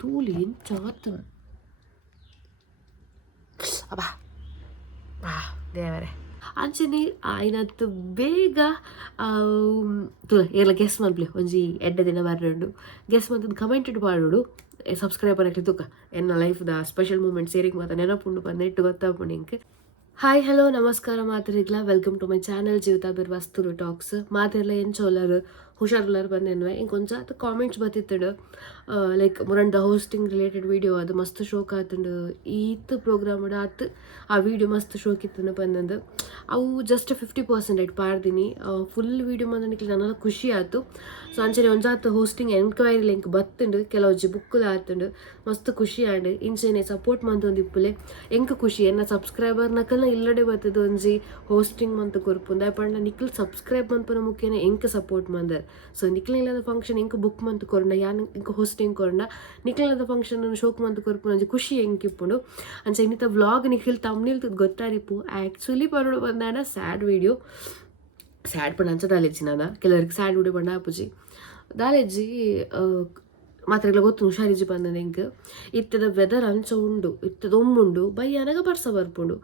ತೂಲಿ ಎಂಚ ಆತ ಅಬ್ಬಾ ದೇವರೇ ಅಂಚನೆ ಆಯ್ನತ್ತು ಬೇಗ ಎಲ್ಲ ಗೆಸ್ ಮಲ್ಪ್ಲಿ ಒಂಜಿ ಎಡ್ಡ ದಿನ ಬರ್ರಡು ಗೆಸ್ ಮಂತದ್ದು ಕಮೆಂಟೆಡ್ ಪಾಡೋಡು ಸಬ್ಸ್ಕ್ರೈಬರ್ ಆಗ್ಲಿ ತುಕ ಎನ್ನ ಲೈಫ್ದ ಸ್ಪೆಷಲ್ ಮೂಮೆಂಟ್ ಸೇರಿಗೆ ಮಾತ್ರ ನೆನಪುಂಡು ಬಂದಿಟ್ಟು ಗೊತ್ತಾಗ್ಪುಂಡು ಇಂಕ್ ಹಾಯ್ ಹಲೋ ನಮಸ್ಕಾರ ಮಾತಿರಿಗ್ಲ welcome to my channel 𝗘𝗩𝗘𝗡𝗧𝗏 talks ಮಾತೆಲ್ಲ ಎಂಚೋಲರು ಹುಷಾರುಲ್ಲರು ಬಂದೆನ್ವೆ ಇಂಕೊಂಚ ಕಾಮೆಂಟ್ಸ್ ಬತ್ತಿತ್ತಡು ಲೈಕ್ ಮುರಂಡ ಹೋಸ್ಟಿಂಗ್ ರಿಲೇಟೆಡ್ ವೀಡಿಯೋ ಅದು ಮಸ್ತ್ ಶೋಕ್ ಆತಂಡು ಈತ್ ಪ್ರೋಗ್ರಾಮ್ ಆತು ಆ ವೀಡಿಯೋ ಮಸ್ತ್ ಶೋಕ್ ಇತ್ತು ಬಂದಂದು ಅವು ಜಸ್ಟ್ 50% ಪಾಡ್ದಿನಿ ಫುಲ್ ವೀಡಿಯೋ ಬಂದನಿಕ್ಲಿ ನನಗೆ ಖುಷಿ ಆಯ್ತು ಸೊ ಅಂಚನೆ ಒಂಜಾತು ಹೋಸ್ಟಿಂಗ್ ಎನ್ಕ್ವೈರಿ ಲಿಂಕ್ ಬತ್ತುಂಡು ಕೆಲವೊಂಜಿ ಬುಕ್ಕುಲು ಆತುಂಡು ಮಸ್ತ್ ಖುಷಿ ಆಂಡ್ ಇಂಚೆನೆ ಸಪೋರ್ಟ್ ಮಂತೊಂದಿಪ್ಪುಲೆ ಎಂಕ್ ಖುಷಿ ಎನ್ನ ಸಬ್ಸ್ಕ್ರೈಬರ್ ನಕಲ್ನ ಇಲ್ಲಡೆ ಬತ್ತದ ಒಂಜಿ ಹೋಸ್ಟಿಂಗ್ ಮಂತ್ ಕೊರ್ಪುಂಡು ದಾಯಪಂಡ ನಿಕ್ಲ್ ಸಬ್ಸ್ಕ್ರೈಬ್ ಮಂತ್ಪುನ ಮುಖ್ಯನೇ ಎಂಕ್ ಸಪೋರ್ಟ್ ಮಂದರ್ ಸೊ ನಿಕ್ಲ ಇಲ್ಲದ ಫಂಕ್ಷನ್ ಎಂಕ್ ಬುಕ್ ಮಂತ್ ಕೊರಂಡ ಯಾನ್ ಎಂಕ್ ಹೋಸ್ಟಿಂಗ್ ಕೊರಂಡ ನಿಕ್ಲದ ಫಂಕ್ಷನ್ ಶೋಕ್ ಮಂತ್ ಕೊರ್ಪುನ ಒಂಜಿ ಖುಷಿ ಎಂಕಿಪ್ಪುಂಡು ಅಂಚ ಇನ್ನಿತ ವ್ಲಾಗ್ ನಿಖಿಲ್ ತಮ್ನಿಲ್ ಗೊತ್ತಾರಿಪ್ಪು ಆ್ಯಕ್ಚುಲಿ ಪರೋಡು ಬಂದಾನ ಸ್ಯಾಡ್ ವೀಡಿಯೋ ಸ್ಯಾಡ್ ಪಂಡ ಅಂಚ ದಾಲೆಜ್ಜಿ ನಾನ ಕೆಲವರಿಗೆ ಸ್ಯಾಡ್ ವೀಡಿಯೋ ಪಂಡ ಆಪುಜಿ ದಾಲೆಜ್ಜಿ ಮಾತ್ರ ಗೊತ್ತು ಹುಷಾರಿಜಿ ಬಂದನ ಎಂಕ್ ಇತ್ತದ ವೆದರ್ ಅಂಚ ಉಂಡು ಇತ್ತದ ಒಮ್ಮುಂಡು ಬಯ್ಯಾನಾಗ ಬರ್ಸ ಬರ್ಪುಂಡು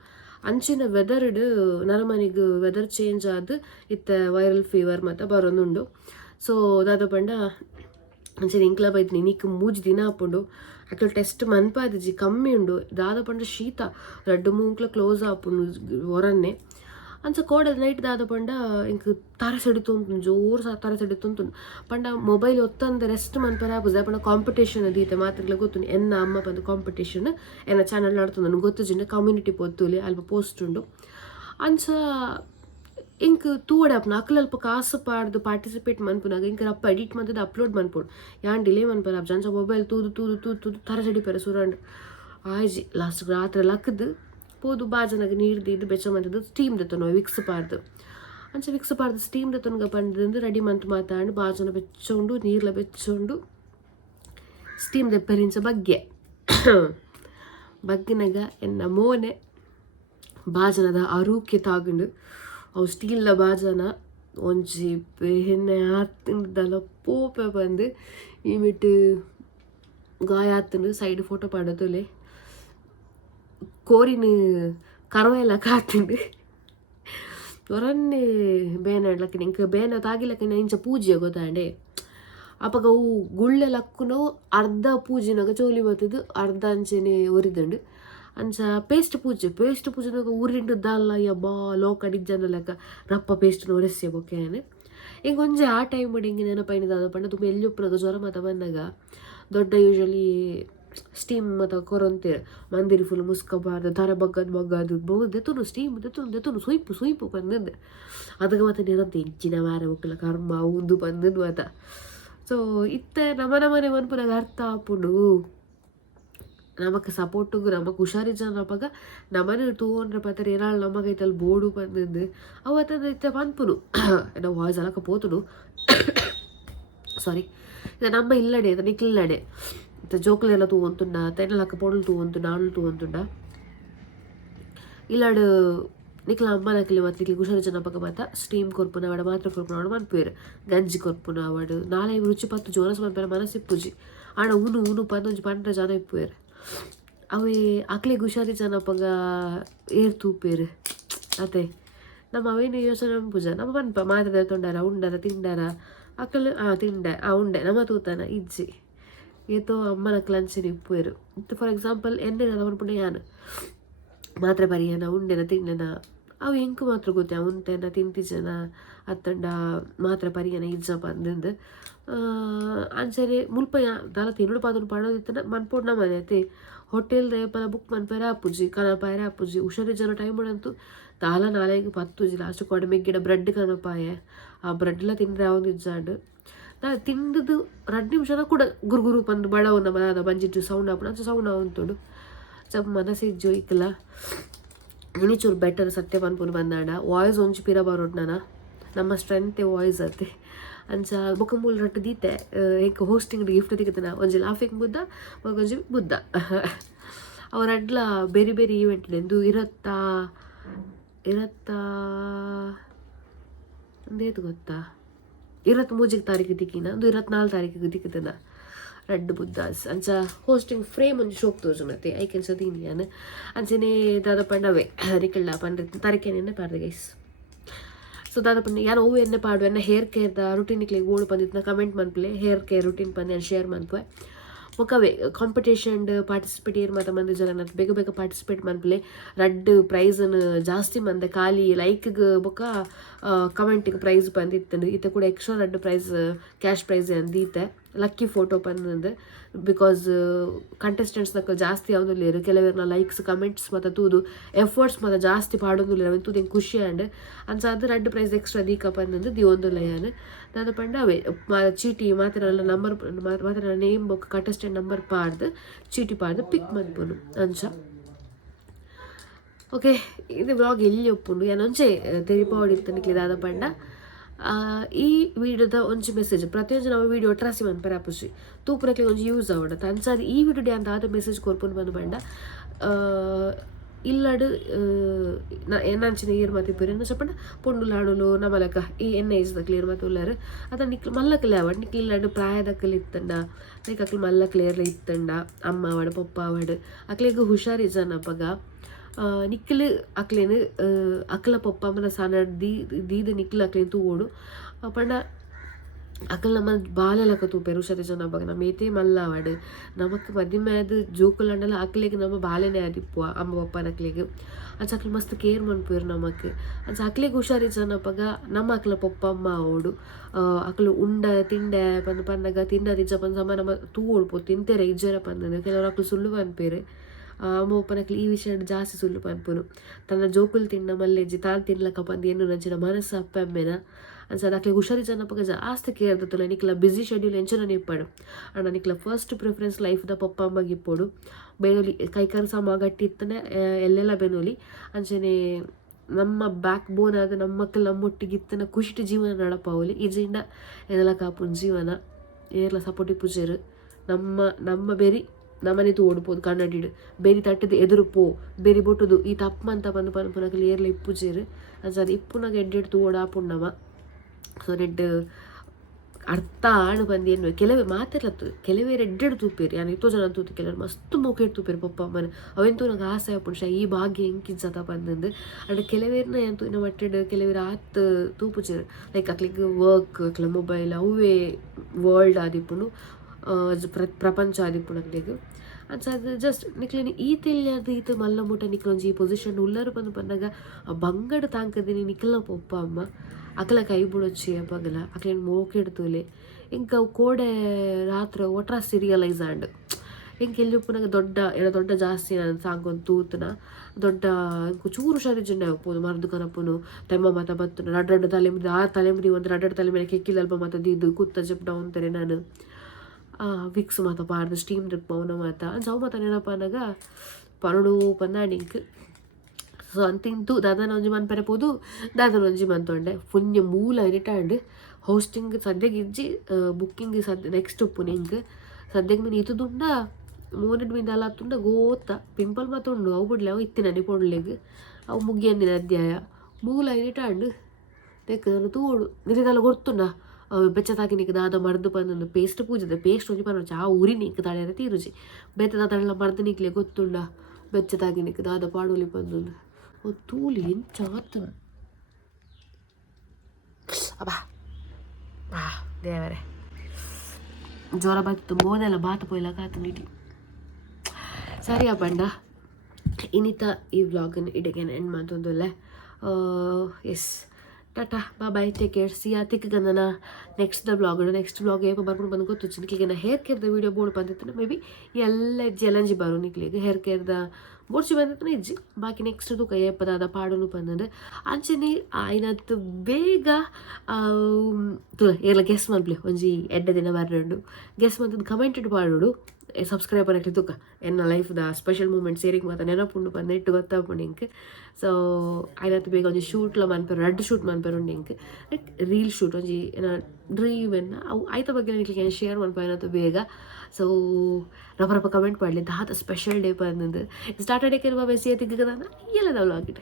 ಅಂಚಿನ ವೆದರ್ಡ್ ನರಮನಿಗೆ ವೆದರ್ ಚೇಂಜ್ ಆದ್ ಇತ್ತ ವೈರಲ್ ಫೀವರ್ ಮತ್ತು ಬರೋಂದುಂಡು ಸೊ ದಾದ ಪಂಡ ಅಂಚನೆ ಇಂಕ್ಲ ಬೈದ್ನಿ ನೀಕ್ ಮೂಜಿ ದಿನ ಆಪುಂಡು ಅಕ್ಲ ಟೆಸ್ಟ್ ಮನ್ಪಾದಿಜಿ ಕಮ್ಮಿ ಉಂಡು ದಾದ ಪಂಡ ಶೀತ 2-3 ಕ್ಲೋಸ್ ಆಪುಂಡು ಹೊರನ್ನೆ ಅಂಚ ಕೋಡದ ನೈಟ್ ದಾದ ಪಂಡ ಇಂಕ್ ತರ ಸಿಡಿತುಂಟು ಜೋರು ತರ ಸಿಡಿತುಂಟು ಪಂಡ ಮೊಬೈಲ್ ಒತ್ತಂದ ರೆಸ್ಟ್ ಮನ್ಪರ ಆಪುಜಿ ಪಂಡ ಕಾಂಪಿಟೇಷನ್ ಅದೀತೆ ಮಾತ್ರ ಗೊತ್ತು ಎನ್ನ ಅಮ್ಮ ಬಂದು ಕಾಂಪಿಟೇಷನ್ ಎನ್ನ ಚಾನಲ್ ನಡ್ತು ನನಗೆ ಗೊತ್ತುಜಿಂಡ ಕಮ್ಯುನಿಟಿ ಪೊತ್ತುಲಿ ಅಲ್ಪ ಪೋಸ್ಟ್ ಉಂಡು ಅಂಚ ಇಂಕ್ ತೂವಡೆ ಅಪ್ನ ಅಕ್ಲಲ್ಪ ಕಾಸು ಪಾಡ್ದು ಪಾರ್ಟಿಸಿಪೇಟ್ ಮನ್ಪುನಾಗ ಇಂಕ ರಪ್ಪ ಎಡಿಟ್ ಮಂತದ್ದು ಅಪ್ಲೋಡ್ ಮನ್ಪುಡು ಯಾನ್ ಡಿಲೇ ಮನ್ಪರ ಅಪ್ಪ ಅಂಚ ಮೊಬೈಲ್ ತೂದು ತರ ಸಿಡಿಪೇರ ಸುರಂಡ್ ಆಯ್ಜಿ ಲಾಸ್ಟ್ ರಾತ್ರಿ ಲಕ್ಕದು ಪೋದು ಬಾಜನಾಗ ನೀರ್ದು ಬೆಚ್ಚ ಮಂತದ್ದು ಸ್ಟೀಮ್ ದತ್ತನು ವಿಕ್ಸ್ ಪಾಡ್ದು ಅಂಚ ವಿಕ್ಸ್ ಪಾಡ್ದು ಸ್ಟೀಮ್ ದತ್ತನ್ಗ ಪಂಡದು ರೆಡಿ ಮಂತ್ ಮಾತಾಡಿ ಬಾಜನ ಬೆಚ್ಚೊಂಡು ನೀರ್ಲ ಬೆಚ್ಚೊಂಡು ಸ್ಟೀಮ್ ದೆಪ್ಪರಿಂಚ ಬಗ್ಗಿನಾಗ ಎನ್ನ ಮೋನೆ ಬಾಜನದ ಆರೋಗ್ಯ ತಾಗುಂಡು ಅವು ಸ್ಟೀಲ್ದ ಬಾಜನ ಒಂಜಿ ಬೆಣ್ಣೆ ಆತಿಂದಲ್ಲ ಪೋಪೆ ಬಂದು ಈ ಮಿಟ್ಟು ಗಾಯ ಆತಂಡು ಸೈಡ್ ಫೋಟೋ ಪಾಡೋತುಲೆ ಕೋರಿನ ಕರವೆಲ್ಲ ಕಾತುಂಡು ಹೊರನ್ನೇ ಬೇನೆ ಆಡ್ಲಕ್ಕ ಇಂಕ ಬೇನೆ ತಾಗಿಲಕ್ಕ ಇಂಚ ಪೂಜೆ ಗೊತ್ತಾಂಡೆ ಅಪ್ಪಗ ಅವು ಗುಳ್ಳೆ ಲಕ್ಕುನೋ ಅರ್ಧ ಪೂಜಿನಾಗ ಚೋಲಿ ಬತ್ತದು ಅರ್ಧ ಅಂಚೆನೆ ಒರಿದಂಡು ಅಂಚ ಪೇಸ್ಟ್ ಪೂಜೆನಾಗ ಊರಿಂಡು ದಾಲ್ಲ ಯಬ್ಬಾ ಲೋಕ ಡಿಜ್ಜನ ಲೆಕ್ಕ ರಪ್ಪ ಪೇಸ್ಟ್ನ ಒರೆಸ್ಯ ಬೊಕ್ಕೇನೆ ಈಗ ಒಂಜೆ ಆ ಟೈಮ್ ಹಿಂಗೆ ನೆನಪೈನದಾದ ಪಂಡ ತುಂಬ ಎಲ್ಲಿ ಉಪ್ಪುನಾಗ ಜ್ವರ ಮತ ಬಂದಾಗ ದೊಡ್ಡ ಯೂಶಲಿ ಸ್ಟೀಮ್ ಮತ್ತು ಕೊರಂತೇಳಿ ಮಂದಿರಿ ಫುಲ್ ಮುಸ್ಕಬಾರ್ದು ತರ ಬಗ್ಗದು ದೆತುನು ಸ್ಟೀಮ್ ದೆತುನು ಸುಯ್ಪು ಬಂದಿದ್ದೆ ಅದಕ್ಕೆ ಮತ್ತೆ ನೆನಂತ ಹೆಚ್ಚಿನ ವಾರ ಹೋಗ್ಲ ಕರ್ಮ ಉಂದು ಬಂದದ್ದು ಮಾತ ಸೊ ಇತ್ತ ನಮ್ಮನೆ ಮನ್ಪುನಾಗ ಅರ್ಥ ಆಪುಂಡು ನಮಕ್ ಸಪೋರ್ಟುಗು ನಮಕ್ ಹುಷಾರಿಜನಪಗ ನಮ್ಮನೆ 200 ಪತ್ತರ ಏನಾಳು ನಮಗೈತಲ್ಲಿ ಬೋರ್ಡು ಬಂದಿದ್ದು ಅವತ್ತದ ಇತ್ತ ಪನ್ಪುನು ನಾವು ವಾಯ್ಸ್ ಅಲಕ ಪೋತುನು ಸಾರಿ ಇದು ನಮ್ಮ ಇಲ್ಲಡೆ ಅದು ನಿಕ್ಲಿಲ್ಲಡೆ ಮತ್ತು ಜೋಕ್ಲೆಲ್ಲ ತೂವಂತುಂಡ ತೆನ್ನಲಕ್ಕ ಪೊಡಲು ತೂವಂತುಂಡ ಆಳು ತೂವಂತುಂಡ ಇಲ್ಲಾಡು ನಿಕ್ಲ ಅಮ್ಮನಕ್ಲಿ ಮತ್ತು ನಿಕ್ಲಿ ಹುಷಾರಿಜನಪಗ ಮಾತ ಸ್ಟೀಮ್ ಕೊರ್ಪುನ ಅವಡ ಮಾತ್ರ ಕೊರ್ಪುನ ಅವಡ ಮನ್ಪೇರು ಗಂಜಿ ಕೊರ್ಪುನ ಅವಡು ನಾಳೆ ರುಚಿ ಪತ್ತು ಜೋರಸ್ ಮನ್ಪೇರ ಮನಸ್ಸಿಪ್ಪುಜಿ ಆಣ ಉನು ಪಂದೊಂಜಿ 12 ಜನ ಇಪ್ಪುವೇರು ಅವೇ ಅಕ್ಲಿಗೆ ಹುಷಾರಿ ಜನಪಗ ಏರ್ ತೂಪೇರು ಅದೇ ನಮ್ಮ ಅವೇನು ಯೋಚನೆ ಪೂಜ ನಮ್ಮ ಮನ್ಪ ಮಾತ್ರ ತೊಂಡಾರ ಉಂಡಾರ ತಿಂಡಾರ ಅಕ್ಕಲು ತಿಂಡೆ ಉಂಡೆ ನಮ್ಮ ತೂತಾನ ಇಜ್ಜಿ ಏತೋ ಅಮ್ಮನ ಕ್ಲಂಚಿನ ಇಪ್ಪುವೇರು ಮತ್ತು ಫಾರ್ ಎಕ್ಸಾಂಪಲ್ ಎಣ್ಣೆನ ಮನ್ಪುಂಡೆ ಯಾನು ಮಾತ್ರ ಬರಿಯನ ಉಂಡೆನ ತಿಂಡೆನ ಅವು ಎಂಕು ಮಾತ್ರ ಗೊತ್ತೆ ಉಂಟೆನ ತಿಂತಿಜನ ಅತ್ತಂಡ ಮಾತ್ರ ಪರಿಯನ ಇಜ್ಜ ಬಂದಿಂದ ಅಂಚನೆ ಮುಲ್ಪ ದಾಲ ತಿನ್ನುಡು ಪಾದನು ಪಡೋದಿತ್ತನ ಮನ್ಪೋಡ್ ನಮ್ಮನೆ ಐತೆ ಹೋಟೆಲ್ದ ಪಲ ಬುಕ್ ಮನ್ಪೇರ ಆಪುಜಿ ಕನಪಾಯ ಆಪುಜಿ ಹುಷಾರಿ ಜನ ಟೈಮ್ ಮಾಡಂತೂ ದಾಲ ನಾಳೆಗೆ ಪತ್ತುಜಿ ಲಾಸ್ಟ್ ಕೊಡಮೆಗ್ಗಿಡ ಬ್ರೆಡ್ ಕನಪಾಯ ಆ ಬ್ರೆಡ್ಲ ತಿಂದ್ರೆ ಯಾವ್ದು ಇಜ್ಜಾಡು ನಾ ತಿಂದದು 2 ನಿಮಿಷನ ಕೂಡ ಗುರುಗುರು ಬಂದು ಬಡವನ್ನ ಮನಾದ ಬಂಜಿಟ್ಟು ಸೌಂಡ್ ಆಪುಣ ಅಂಚ ಸೌಂಡ್ ಆವಂತುಂಡು ಚಪ್ ಮನಸ್ಸಿಜ್ಜು ಇಕ್ಕಲ ಇನಿಚೂರು ಬೆಟರ್ ಸತ್ಯ ಪನ್ಪುನು ಬಂದಾಡ ವಾಯ್ಸ್ ಒಂಚು ಪಿರ ಬರೋಡ್ ನಾನ ನಮ್ಮ ಸ್ಟ್ರೆಂತೆ ವಾಯ್ಸ್ ಅತ್ತೆ ಅಂಚ ಬೊಕ್ಕ ಮೂಲ ರಟ್ಟು ದೀತೆ ಹೆಂಗೆ ಹೋಸ್ಟಿಂಗ್ ಗಿಫ್ಟ್ ತಿಕ್ಕತನ ಒಂಜಿ ಲಾಫಿಂಗ್ ಬುದ್ಧ ಒಂಜಿ ಬುದ್ಧ ಅವರಡ್ಲ ಬೇರೆ ಬೇರೆ ಈವೆಂಟ್ ಎಂದು ಇರತ್ತಾ ಒಂದೇದು ಗೊತ್ತಾ 23 ತಾರೀಕು ದಿಕ್ಕಿನ ಒಂದು 24 ತಾರೀಕಿಗೆ ದಿಕ್ಕತನ ರಡ್ಡ್ ಬುದ್ಧಾಸ್ ಅಂಚ ಹೋಸ್ಟಿಂಗ್ ಫ್ರೇಮ್ ಒಂಜಿ ಶೋಕ್ ತೋಜುನತೆ ಐಕೆನ್ ಸದೀನಿ ಯಾನ್ ಅಂಚನೆ ದಾದ ಪಂಡವೆ ನಿಕಲ್ಡ ಪಂಡ್ರೆ ತರಕೆನೆ ಪಾಡ್ದೆ ಗೈಸ್. ಸೊ ದಾದ ಪಂಡ ಯಾರು ಓವು ಎನ್ನೆ ಪಾಡು ಎನ್ನ ಹೇರ್ ಕೇರ್ದ ರುಟೀನಿಕ್ಲೆ ಓಡು ಪಂದಿತ್ನ ಕಮೆಂಟ್ ಮನ್ಪಲೆ ಹೇರ್ ಕೇರ್ ರುಟೀನ್ ಪಂದು ನಾನು ಶೇರ್ ಮನ್ಪೆ ಒಕ್ಕವೇ ಕಾಂಪಿಟೇಷನ್ ಪಾರ್ಟಿಸಿಪೇಟ್ ಏರ್ ಮಾತ ಮಂದಿ ಜನ ಬೇಗ ಬೇಗ ಪಾರ್ಟಿಸಿಪೇಟ್ ಮನ್ಪಲೆ ರಡ್ಡ್ ಪ್ರೈಸನ್ನು ಜಾಸ್ತಿ ಮಂದೆ ಖಾಲಿ ಲೈಕ್ಗೆ ಬೊಕ್ಕ ಕಮೆಂಟಿಗೆ ಪ್ರೈಸ್ ಬಂದಿತ್ತು ಈತ ಕೂಡ ಎಕ್ಸ್ಟ್ರಾ ರಡ್ಡ್ ಪ್ರೈಸ್ ಕ್ಯಾಶ್ ಪ್ರೈಸ್ ಅಂದೀತೆ ಲಕ್ಕಿ ಫೋಟೋ ಬಂದು ಬಿಕಾಸ್ ಕಂಟೆಸ್ಟೆಂಟ್ಸ್ನಕ್ಕ ಜಾಸ್ತಿ ಯಾವ್ದು ಕೆಲವರನ್ನ ಲೈಕ್ಸ್ ಕಮೆಂಟ್ಸ್ ಮತ್ತು ತೂದು ಎಫರ್ಟ್ಸ್ ಮತ್ತು ಜಾಸ್ತಿ ಪಾಡೋದಿಲ್ಲ ಅವೆ ತೂದು ಹೆಂಗೆ ಖುಷಿ ಆ್ಯಂಡ್ ಅಂಚ ಅದು ರಡ್ಡ್ ಪ್ರೈಸ್ ಎಕ್ಸ್ಟ್ರಾ ದೀಕ ಬಂದು ದಿವೊಂದು ಲಯಾನ್ ದಾದ ಪಂಡ ಅವೇ ಚೀಟಿ ಮಾತ್ರ ನಂಬರ್ ಮಾತ್ರ ನೇಮ್ ಬೊಕ್ಕ ಕಂಟೆಸ್ಟೆಂಟ್ ನಂಬರ್ ಪಾಡ್ದು ಚೀಟಿ ಪಾಡ್ದು ಪಿಕ್ ಮನ್ಪುನು ಅಂಚ. ಓಕೆ ಇದು ವ್ಲಾಗ್ ಎಲ್ಲಿ ಒಪ್ಪುಂಡು ಏನೊಂಚೆ ತೆರಿಪಾವಡಿ ತನಕ ದಾದ ಪಂಡ ಈ ವಿಡಿಯೋದ ಒಂಜಿ ಮೆಸೇಜ್ ಪ್ರತಿಯೊಂದು ನಾವು ವಿಡಿಯೋ ಟ್ರಾಸಿ ಮನ್ಪರೆ ಆಪುಜಿ ತೂಪುನಕ್ಕೆ ಒಂಜಿ ಯೂಸ್ ಆವಡತ್ತೆ ಅಂಚಾದ ಈ ವಿಡಿಯೋ ಅಂತ ಆದ ಮೆಸೇಜ್ ಕೊರ್ಪುನು ಬಂದು ಪಂಡ ಇಲ್ಲಡು ಎನ್ನಂಚಿನ ಏರ್ ಮಾತಿಪ್ಪರು ಎನ್ನ ಚಪ್ಪಂಡ ಪೊಂಡುಲು ಹಾಡುಲು ನಮಲಕ ಈ ಏಜ್ದ ಕ್ಲಿಯರ್ ಮಾತು ಉಳ್ಳಾರು ಅದ ನಿಕ್ಲು ಮಲ್ಲಕ್ಕಲೆ ಆವಡ್ ನಿಕ್ಲು ಇಲ್ಲಡು ಪ್ರಾಯದಕ್ಕಲ್ಲಿ ಇತ್ತಂಡ ಲೈಕ್ ಅಕ್ಲು ಮಲ್ಲ ಕ್ಲಿಯರ್ಲ ಇತ್ತಂಡ ಅಮ್ಮ ಆವಡ್ ಪಪ್ಪ ಆವಡ್ ಅಕ್ಲೆಗ್ ಹುಷಾರಿ ಜನಪಗ ನಿಕ್ಲು ಅಕ್ಲೇನು ಅಕ್ಲ ಪಪ್ಪ ಅಮ್ಮನ ಸಾನ ದೀದ ನಿಕ್ಲು ಅಕ್ಲೇನು ತೂಗೋಡು ಪಂಡ ಅಕಲ್ ನಮ್ಮ ಬಾಲೆಲಕ ತೂಪೇರು ಹುಷಾರಿ ಜನ ಬಗ್ಗೆ ನಮ್ಮ ಏತೇ ಮಲ್ಲ ಆವಡ್ ನಮಕ್ ಮದಿಮೆದು ಜೋಕುಲಂಡಲ ಅಕ್ಲೆಗ್ ನಮ್ಮ ಬಾಲೆನೇ ಆದಿಪ್ಪುವ ಅಮ್ಮ ಪಪ್ಪನ ಅಕ್ಲೆಗ್ ಅಂಚ ಅಕ್ಲು ಮಸ್ತ್ ಕೇರ್ ಮನ್ಪುವೆರು ನಮಕ್ ಅಂಚ ಅಕ್ಲೆಗ್ ಹುಷಾರಿ ಜನಪಗ ನಮ್ಮ ಅಕ್ಲ ಪಪ್ಪ ಅಮ್ಮ ಅವಡು ಅಕ್ಲು ಉಂಡ ತಿಂಡೆ ಪಂದು ಪನ್ನಗ ತಿಂಡ ತಿಜ್ಜ ಪಂದು ಸಮ ನಮ್ಮ ತೂವೋಡ್ಪೋ ತಿಂತೇರೆ ಇಜ್ಜರ ಪಂದನು ಕೆಲವರು ಅಕ್ಲು ಸುಳ್ಳು ಪನ್ಪೇರು ಅಮ್ಮ ಒಪ್ಪನಕ್ಲಿ ಈ ವಿಷಯ ಜಾಸ್ತಿ ಸುಳ್ಳು ಪನ್ಪುನು ತನ್ನ ಜೋಕುಲು ತಿನ್ನ ಮಲ್ಲೆಜ್ಜಿ ತಾನು ತಿನ್ಲಕ್ಕ ಪಂದು ಏನು ನಂಚಿನ ಮನಸ್ಸು ಅಪ್ಪೆಮ್ಮೆನ ಅಂಚ ಅಕ್ಲೆ ಹುಷಾರಿ ಜನಪಗ ಜಾಸ್ತಿ ಕೇರ್ ದತ್ತಲ್ಲ ನಿಕ್ಲ ಬಿಸಿ ಶೆಡ್ಯೂಲ್ ಎಂಚನ ನಿಪ್ಪಡು ಅಣ್ಣ ನಿಕ್ಲ ಫಸ್ಟ್ ಪ್ರಿಫರೆನ್ಸ್ ಲೈಫ್ದ ಪಪ್ಪ ಅಮ್ಮಗೆ ಇಪ್ಪೋಡು ಬೇನೋಲಿ ಕೈಕಾಲು ಸಮ ಗಟ್ಟಿ ಇತ್ತನೆ ಎಲ್ಲೆಲ್ಲ ಬೇನೋಲಿ ಅಂಚನೆ ನಮ್ಮ ಬ್ಯಾಕ್ ಬೋನ್ ಆದ ನಮ್ಮ ಮಕ್ಕಳು ನಮ್ಮೊಟ್ಟಿಗೆ ಇತ್ತನ ಖುಷಿ ಜೀವನ ನಡಪಾವಲಿ ಈಜಿಂದ ಎದೆಲ್ಲ ಕಾಪುನ ಜೀವನ ಏರ್ಲ ಸಪೋರ್ಟಿ ಪೂಜೆರು ನಮ್ಮ ಬೇರಿ ನಮ್ಮನೆ ಓಡ್ಬೋದು ಕನ್ನಡಿಡು ಬೇರೆ ತಟ್ಟದು ಎದುರು ಪೋ ಬೇರೆ ಬೊಟ್ಟದು ಈ ತಪ್ಪಂತ ಬಂದು ಪನ್ಪುನಕಲಿ ಏರ್ಲ ಇಪ್ಪುಜೇರು ಅಂಚ ಅದು ಇಪ್ಪುನಾಗ ಎಡ್ಡೆಡ್ತು ಓಡಾಪುಣ್ಣವ ಸೊ ರೆಡ್ ಅರ್ಥ ಆಣು ಬಂದು ಏನು ಕೆಲವೇ ಮಾತಾಡ್ಲತ್ತು ಕೆಲವೇ ಎಡ್ಡೆಡು ತೂಪೇರು ಯಾನು ಎಷ್ಟೋ ಜನ ತೂತು ಕೆಲವರು ಮಸ್ತ್ ಮೂಕೆಟ್ ತೂಪೇರು ಪಪ್ಪ ಅಮ್ಮನ ಅವೆಂತೂ ನಂಗೆ ಆಸೆ ಪುರುಷ ಈ ಭಾಗ್ಯ ಹೆಂಗಿಜ್ಜತ ಬಂದಂದು ಅಂಡ್ ಕೆಲವೇರ್ನ ಎಂತೂ ಇನ್ನು ಮಟ್ಟೆಡ್ ಕೆಲವರು ಆತ್ ತೂಪುಚೇರು ಲೈಕ್ ಅಕ್ಲಿಗೆ ವರ್ಕ್ ಅಕ್ಲ ಮೊಬೈಲ್ ಅವೇ ವರ್ಲ್ಡ್ ಆದಿಪ್ಪುನು ಪ್ರಪಂಚ ಆದಿಪ್ಪುನು ಅಕ್ಲಿಗೆ ಅಂಚ ಅದು ಜಸ್ಟ್ ನಿಕ್ಲೇನು ಈ ತಿಳಿಯಾದ ಈತ ಮಲ್ಲ ಮುಟ್ಟ ನಿಕ್ಲೊಂಜಿ ಈ ಪೊಸಿಷನ್ ಉಳ್ಳರು ಬಂದು ಬಂದಾಗ ಬಂಗಡ ತಾಂಕದಿನಿ ನಿಕ್ಲ ಪಪ್ಪ ಅಮ್ಮ ಅಕಲ ಕೈ ಬಿಡೊಚ್ಚಿ ಪಗಲ ಅಕ್ಲೇನು ಮೋಕೆಡ್ತೂಲೆ ಇಂಕ ಕೋಡೆ ರಾತ್ರಿ ಒಟ್ರಾಸಿ ರಿಯಲೈಸ್ ಆಂಡ್ ಇಂಕ ಎಲ್ಲಿ ಉಪ್ಪುನಾಗ ದೊಡ್ಡ ಜಾಸ್ತಿ ನಾನು ಸಾಂಗೊಂದು ತೂತನ ದೊಡ್ಡ ಇಂಕ ಚೂರು ಹುಷಾರಿ ಜನ ಹೋಗ್ಬೋದು ಮರ್ದು ಕನಪುನು ತೆಮ್ಮ ಮತ ಬತ್ತುನು ರಡ್ಡ ತಲೆಮುದಿ ಆ ತಲೆಮುದಿ ಒಂದು ರಡ್ಡ ತಲೆ ಮೇಲೆ ಕೆಕ್ಕಿಲ್ಲ ಅಲ್ಪ ಮತ ದಿದ್ದು ಕುತ್ತ ಜಪ್ ಡೌನ್ ತಾರೆ ನಾನು ವಿಕ್ಸ್ ಮಾತ ಪಾಡ್ದು ಸ್ಟೀಮ್ ಡ್ರಿಪ್ ಪವನ ಮಾತ ಅವು ಮಾತ ನೆನಪನಾಗ ಪರಡು ಪಂದಾಣಿಂಕ್ ಸೊ ಅಂತಿಂತು ದಾದನ ಒಂಜಿ ಮನ್ಪೆರಪೋದು ದಾದನ ಒಂಜಿ ಮನ್ತೊಂಡೆ ಪುಣ್ಯ ಮೂಲ ಇರಿಟಾಂಡ್ ಹೋಸ್ಟಿಂಗ್ ಸದ್ಯಗೆ ಇಜ್ಜಿ ಬುಕ್ಕಿಂಗ್ ಸದ್ಯ ನೆಕ್ಸ್ಟ್ ಉಪ್ಪುನು ಇಂಕ್ ಸದ್ಯಗೆ ಮೀನು ಇತುದುಂಡ ಮೂರೆಡ್ ಮೀನು ಅಲ್ಲ ತುಂಡ ಗೋತ ಪಿಂಪಲ್ ಮಾತುಂಡು ಅವು ಬಿಡ್ಲೆ ಅವು ಇತ್ತಿನ ನಿಪೊಡ್ಲೆಗ್ ಅವು ಮುಗಿಯಂದಿನ ಅಧ್ಯಾಯ ಮೂಲ ಇರಿಟಾಂಡ್ ತೆಕ್ಕದನ್ನು ತೂಡು ನಿರಿದಲ್ಲ ಗೊತ್ತುಂಡ ಬೆಚ್ಚತಾಗಿ ನಿಂಗೆ ದಾದ ಮರ್ದು ಬಂದು ಪೇಸ್ಟ್ ಪೂಜದೆ ಪೇಸ್ಟ್ ಒಂಜಿ ಪನೊಚ್ಚಿ ಆ ಉರಿ ನಿಂಗೆ ತಾಳ್ಯಾರ ತೀರುಜಿ ಬೆತ್ತದ ತಳ್ಳ ಮರ್ದು ನಿಕ್ಲೆ ಗೊತ್ತುಂಡ ಬೆಚ್ಚತಾಗಿ ನಿಂಗೆ ದಾದ ಪಾಡೋಲಿ ಬಂದು ತೂಲಿ ಎಂಚ ಆತನ ಅಬ್ಬಾ ದೇವರೇ ಜ್ವರ ಬತ್ತು ಮೋದೆಲ್ಲ ಬಾತ ಪೋಯ್ಲ ಕಾತು ನಿಟಿ ಸರಿಯಾ ಪಂಡ ಇನ್ನಿತ ಈ ವ್ಲಾಗನ್ನು ಇಡಗೇನೆ ಎಂಡ್ ಮಾತೊಂದುಲ್ಲೆ ಎಸ್ tata bye take care see ya ತಿಕ್ಕಗಂದನ ನೆಕ್ಸ್ಟ್ ನೆಕ್ಸ್ಟ್ ಬ್ಲಾಗ್ ಏಪ ಬರ್ಕೊಂಡು ಬಂದು ಗೊತ್ತು ನಿಕ್ಲಿಗೆ ಹೇರ್ ಕೇರ್ದ ವೀಡಿಯೋ ಬೋರ್ಡ್ ಬಂದಿತ್ತು ಮೇ ಬಿ ಎಲ್ಲ ಜಲಂಜಿ ಬರೋ ನಿಕ್ಲಿಗೆ ಹೇರ್ ಕೇರ್ದ ಬೋಡ್ಸಿ ಬಂದಿತ್ತು ಇಜ್ಜಿ ಬಾಕಿ ನೆಕ್ಸ್ಟ್ ತೂಕ ಏಪದಾದ ಪಾಡಲು ಬಂದದ್ದು ಅಂಚನೆ ಆಯ್ನತ್ತು ಬೇಗ ಏರ್ಲ ಗೆಸ್ ಮನ್ಪ್ಲೆ ಒಂಜಿ ಎಡ್ಡ ದಿನ ಬರ್ರಂಡು ಗೆಸ್ ಮಂತದ್ದು ಕಮೆಂಟೆಡ್ ಪಾಡೋಡು ಸಬ್ಸ್ಕ್ರೈಬರ್ ಆಗ್ಲಿ ತೂಕ ಎನ್ನ ಲೈಫ್ದ ಸ್ಪೆಷಲ್ ಮೂಮೆಂಟ್ ಸೇರಿಗೆ ಮಾತ್ರ ನೆನಪುಂಡು ಬಂದು ನೆಟ್ಟು ಗೊತ್ತಾಗ್ಪುಂಡು ಇಂಕ್ ಸೊ ಆಯ್ನತ್ತು ಬೇಗ ಒಂಜಿ ಶೂಟ್ಲ ಮನ್ಪೇರು ರಡ್ಡ್ ಶೂಟ್ ಮನ್ಪೇರುಂಡು ಇಂಕ್ ರೀಲ್ ಶೂಟ್ ಒಂಜಿ ಏನ ಡ್ರೀಮ್ ಎನ್ನ ಅವು ಆಯ್ತ ಬಗ್ಗೆ ನಿಕ್ಲಿಗೆ ಶೇರ್ ಮನ್ಪ ಆಯ್ನತ್ತು ಬೇಗ ಸೊ ರಪ್ಪ ಕಮೆಂಟ್ ಮಾಡಲಿ ದಾದ ಸ್ಪೆಷಲ್ ಡೇ ಬಂದು ಸ್ಟಾರ್ಟರ್ ಡೇ ಕೆಲವು ಮೆಸ್ಸಿ ತಿಕ್ಕದ ಎಲ್ಲದ ವ್ಲಾಗ್